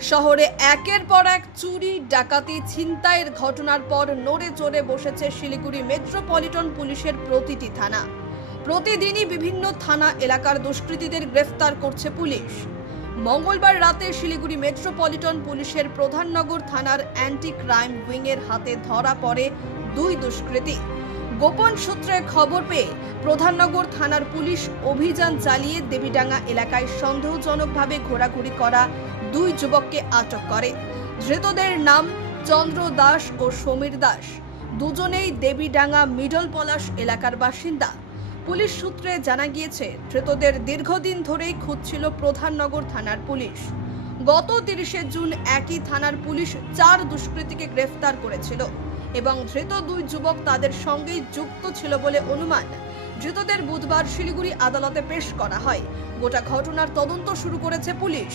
শহরে একের পর এক চুরি, ডাকাতি, ছিনতাইয়ের ঘটনার পর নড়ে চড়ে বসেছে শিলিগুড়ি মেট্রোপলিটন পুলিশের প্রতিটি থানা। প্রতিদিনই বিভিন্ন থানা এলাকার দুষ্কৃতীদের গ্রেফতার করছে পুলিশ। মঙ্গলবার রাতে শিলিগুড়ি মেট্রোপলিটন পুলিশের প্রধাননগর থানার অ্যান্টি ক্রাইম উইংয়ের হাতে ধরা পড়ে দুই দুষ্কৃতী। গোপন সূত্রে খবর পেয়ে প্রধাননগর থানার পুলিশ অভিযান চালিয়ে দেবীডাঙ্গা এলাকায় সন্দেহজনকভাবে ঘোরাঘুরি করা দুই যুবককে আটক করে। ধৃতদের নাম চন্দ্র দাস ও সমীর দাস। দুজনেই দেবীডাঙ্গা মিডল পলাশ এলাকার বাসিন্দা। পুলিশ সূত্রে জানা গিয়েছে, ধৃতদের দীর্ঘদিন ধরেই খুঁজছিল প্রধাননগর থানার পুলিশ। গত তিরিশে জুন একই থানার পুলিশ চার দুষ্কৃতীকে গ্রেফতার করেছিল এবং ধৃত দুই যুবক তাদের সঙ্গেই যুক্ত ছিল বলে অনুমান। ধৃতদের বুধবার শিলিগুড়ি আদালতে পেশ করা হয়। গোটা ঘটনার তদন্ত শুরু করেছে পুলিশ।